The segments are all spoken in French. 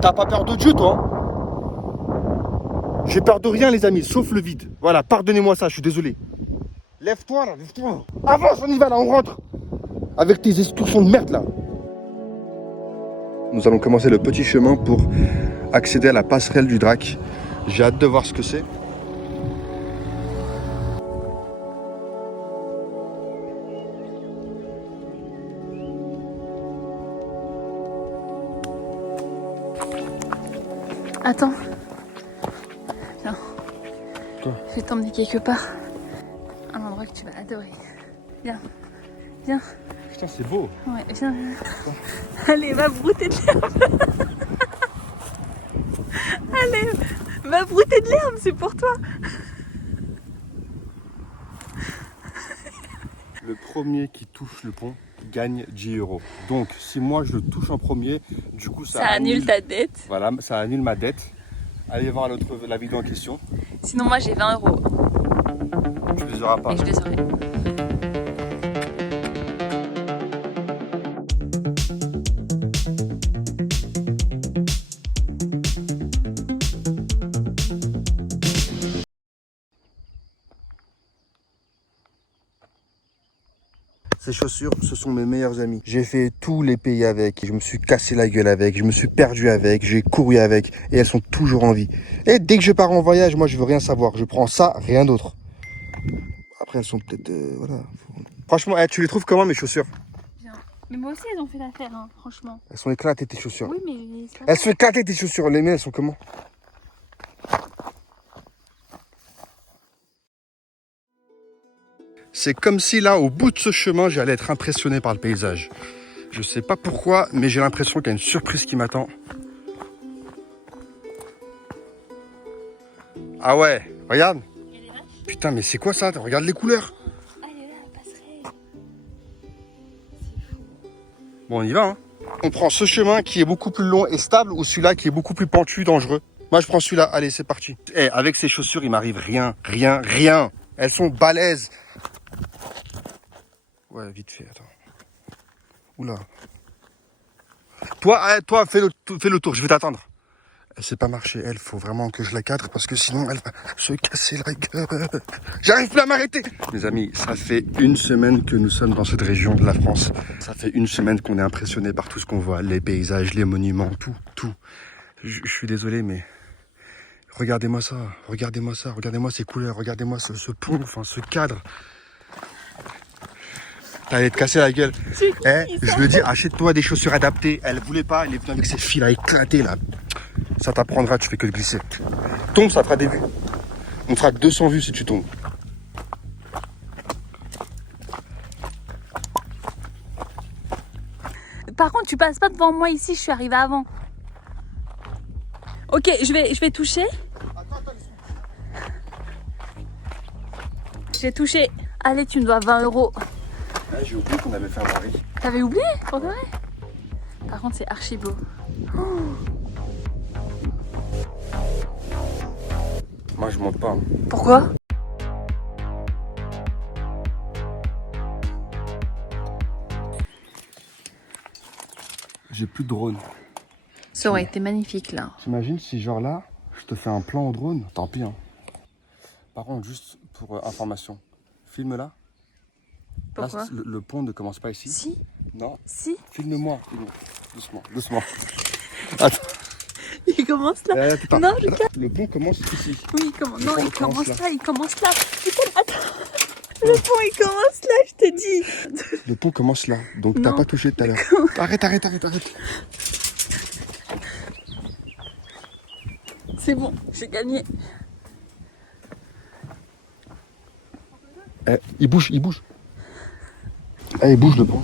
T'as pas peur de Dieu, toi hein? J'ai peur de rien, les amis, sauf le vide. Voilà, pardonnez-moi ça, je suis désolé. Lève-toi, là, lève-toi. Avance, on y va, là, on rentre. Avec tes excursions de merde, là. Nous allons commencer le petit chemin pour accéder à la passerelle du Drac. J'ai hâte de voir ce que c'est. Attends. Viens. Quoi? Je vais t'emmener quelque part. Un endroit que tu vas adorer. Viens. Viens. Putain, c'est beau. Ouais, viens. Allez, va brouter de l'herbe. Allez, va brouter de l'herbe, c'est pour toi. Le premier qui touche le pont gagne 10 euros. Donc, si moi je le touche en premier, du coup, Ça annule ta dette. Voilà, ça annule ma dette. Allez voir la vidéo en question. Sinon, moi j'ai 20 euros. Tu les auras pas. Et je les aurai. Ces chaussures, ce sont mes meilleurs amis. J'ai fait tous les pays avec. Je me suis cassé la gueule avec. Je me suis perdu avec. J'ai couru avec. Et elles sont toujours en vie. Et dès que je pars en voyage, moi, je veux rien savoir. Je prends ça, rien d'autre. Après, elles sont peut-être... voilà. Franchement, tu les trouves comment, mes chaussures? Bien. Mais moi aussi, elles ont fait l'affaire, hein, franchement. Elles sont éclatées, tes chaussures. Oui, mais c'est pas Elles sont éclatées, tes chaussures. Les miennes, elles sont comment? C'est comme si là, au bout de ce chemin, j'allais être impressionné par le paysage. Je sais pas pourquoi, mais j'ai l'impression qu'il y a une surprise qui m'attend. Ah ouais, regarde. Il y a des vaches. Putain, mais c'est quoi ça? Regarde les couleurs. Ah, il est là, la passerelle. Bon, on y va, hein. On prend ce chemin qui est beaucoup plus long et stable ou celui-là qui est beaucoup plus pentu, dangereux. Moi, je prends celui-là. Allez, c'est parti. Eh, avec ces chaussures, il m'arrive rien, rien, rien. Elles sont balèzes. Ouais, vite fait, attends. Oula. Toi, fais le tour, je vais t'attendre. Elle sait pas marcher, elle, faut vraiment que je la cadre parce que sinon elle va se casser la gueule. J'arrive plus à m'arrêter. Les amis, ça fait une semaine que nous sommes dans cette région de la France. Ça fait une semaine qu'on est impressionné par tout ce qu'on voit, les paysages, les monuments, tout. Je suis désolé, mais regardez-moi ça, regardez-moi ces couleurs, regardez-moi ce pont, enfin ce cadre. T'allais te casser la gueule. Je veux dire, achète-toi des chaussures adaptées. Elle voulait pas, elle est venue avec ses fils à éclater là. Ça t'apprendra, tu fais que de glisser. Tombe, ça fera des vues. On fera 200 vues si tu tombes. Par contre, tu passes pas devant moi ici, je suis arrivée avant. Ok, je vais toucher. J'ai touché. Allez, tu me dois 20 euros. Ah, j'ai oublié qu'on avait fait un pari. T'avais oublié, pour de vrai? Par contre, c'est archi beau. Moi, je monte pas. Hein. Pourquoi? J'ai plus de drone. Ça aurait été magnifique là. T'imagines si genre là, je te fais un plan au drone? Tant pis. Hein. Par contre, juste pour information, filme là. Pourquoi? Là, le pont ne commence pas ici. Si. Non. Si. Filme-moi. Doucement. Attends. Il commence là. Attends. Non, regarde. Le pont commence ici. Oui, non, pont il commence commence là, il commence là. Putain, attends. Le pont, il commence là, je te dis. Le pont commence là. Donc t'as Non. pas touché tout à l'heure. Arrête. C'est bon, j'ai gagné. Eh, il bouge. Eh, il bouge le pont.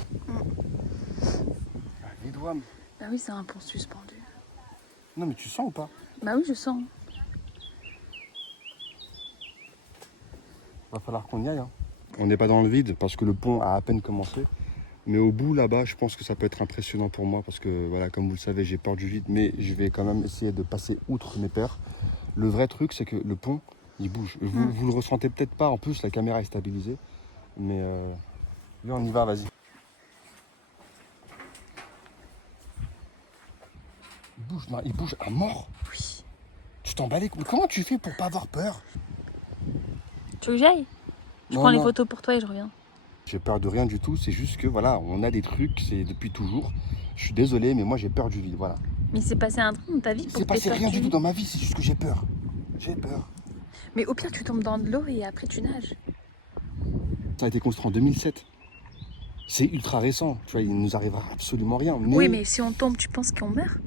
Les doigts. Bah oui, c'est un pont suspendu. Non mais tu sens ou pas? Bah oui, je sens. Va falloir qu'on y aille. Hein. On n'est pas dans le vide parce que le pont a à peine commencé. Mais au bout là-bas, je pense que ça peut être impressionnant pour moi parce que voilà, comme vous le savez, j'ai peur du vide, mais je vais quand même essayer de passer outre mes peurs. Le vrai truc, c'est que le pont, il bouge. Vous le ressentez peut-être pas, en plus la caméra est stabilisée. Mais là, on y va, vas-y. bouge, non, il bouge à mort. Oui. Tu t'en bats les couilles. Comment tu fais pour pas avoir peur? Tu veux que j'aille? Je prends les photos pour toi et je reviens. J'ai peur de rien du tout, c'est juste que voilà, on a des trucs, c'est depuis toujours. Je suis désolé, mais moi j'ai peur du vide, voilà. Mais il s'est passé un truc dans ta vie pour C'est que t'aies passé peur rien du du tout vide. dans ma vie, c'est juste que j'ai peur. J'ai peur. Mais au pire, tu tombes dans de l'eau et après tu nages. Ça a été construit en 2007. C'est ultra récent, tu vois, il nous arrivera absolument rien. Mais... Oui, mais si on tombe, tu penses qu'on meurt?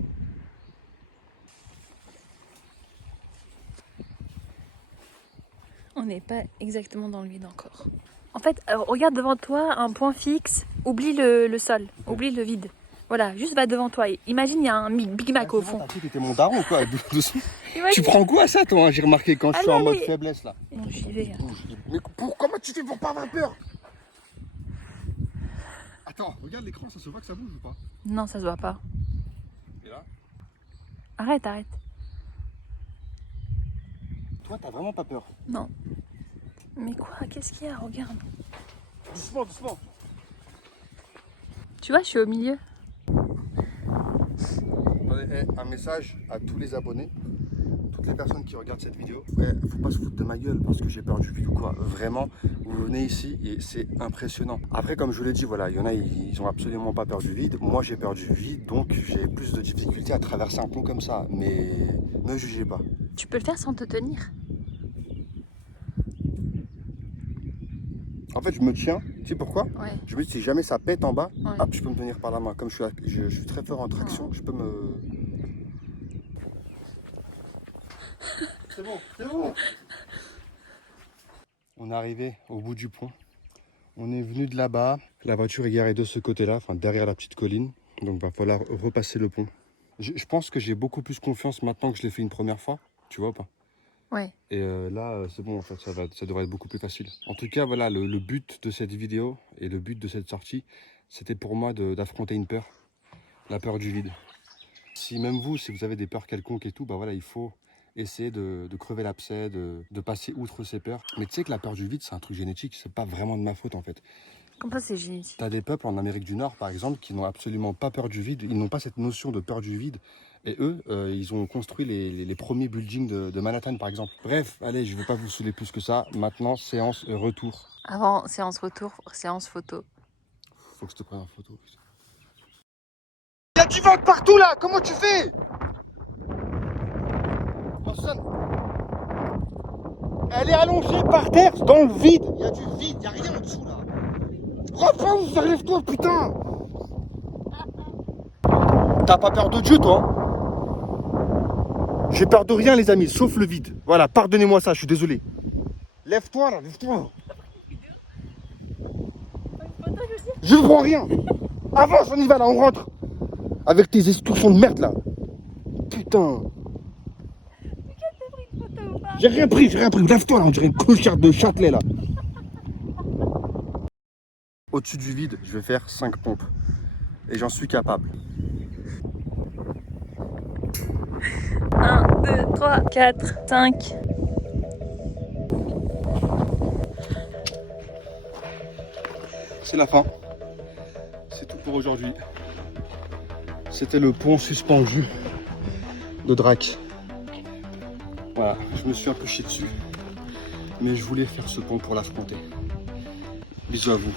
On n'est pas exactement dans le vide encore. En fait, regarde devant toi un point fixe, oublie le sol, oublie le vide. Voilà, juste va devant toi. Imagine, il y a un Big Mac au fond. T'as cru que t'étais mon daron, quoi. Imagine... Tu prends quoi ça, toi, hein, j'ai remarqué quand je suis en mode faiblesse, là. Non, j'y vais. Mais comment tu fais pour pas avoir peur? Attends, regarde l'écran, ça se voit que ça bouge ou pas? Non, ça se voit pas. Et là? Arrête. Toi, t'as vraiment pas peur? Non. Mais quoi? Qu'est-ce qu'il y a? Regarde. Doucement. Tu vois, je suis au milieu. Attendez, un message à tous les abonnés, toutes les personnes qui regardent cette vidéo. Faut pas se foutre de ma gueule parce que j'ai peur du vide ou quoi. Vraiment, vous venez ici et c'est impressionnant. Après, comme je vous l'ai dit, voilà, il y en a, ils ont absolument pas peur du vide. Moi, j'ai peur du vide, donc j'ai plus de difficultés à traverser un pont comme ça. Mais ne jugez pas. Tu peux le faire sans te tenir. En fait, je me tiens. Tu sais pourquoi? Ouais. Je me dis, si jamais ça pète en bas, Ouais. hop, je peux me tenir par la main. Comme je suis très fort en traction, je peux me... C'est bon. On est arrivé au bout du pont. On est venu de là-bas. La voiture est garée de ce côté-là, enfin derrière la petite colline. Donc, il va falloir repasser le pont. Je pense que j'ai beaucoup plus confiance maintenant que je l'ai fait une première fois. Tu vois ou pas? Ouais. Et là, c'est bon, en fait, ça devrait être beaucoup plus facile. En tout cas, voilà, le but de cette vidéo et le but de cette sortie, c'était pour moi d'affronter une peur, la peur du vide. Si même vous, si vous avez des peurs quelconques et tout, bah voilà, il faut essayer de crever l'abcès, de passer outre ces peurs. Mais tu sais que la peur du vide, c'est un truc génétique, c'est pas vraiment de ma faute en fait. Comme ça, c'est génétique. T'as des peuples en Amérique du Nord, par exemple, qui n'ont absolument pas peur du vide, ils n'ont pas cette notion de peur du vide. Et eux, ils ont construit les premiers buildings de Manhattan, par exemple. Bref, allez, je ne vais pas vous saouler plus que ça. Maintenant, séance retour. Avant séance retour, séance photo. Faut que je te prenne en photo. Il y a du vent partout là, comment tu fais? Elle est allongée par terre, dans le vide. Il y a du vide, il n'y a rien en dessous là. Repose, relève-toi, putain. T'as pas peur de Dieu, toi? J'ai peur de rien, les amis, sauf le vide. Voilà, pardonnez-moi ça, je suis désolé. Lève-toi, là, lève-toi. Je ne prends rien. Avance, on y va, là, on rentre. Avec tes esturçons de merde, là. Putain. J'ai rien pris. Lève-toi, là, on dirait une clocharde de Châtelet, là. Au-dessus du vide, je vais faire 5 pompes. Et j'en suis capable. 1, 2, 3, 4, 5. C'est la fin. C'est tout pour aujourd'hui. C'était le pont suspendu de Drac. Voilà, je me suis un peu chié dessus. Mais je voulais faire ce pont pour l'affronter. Bisous à vous.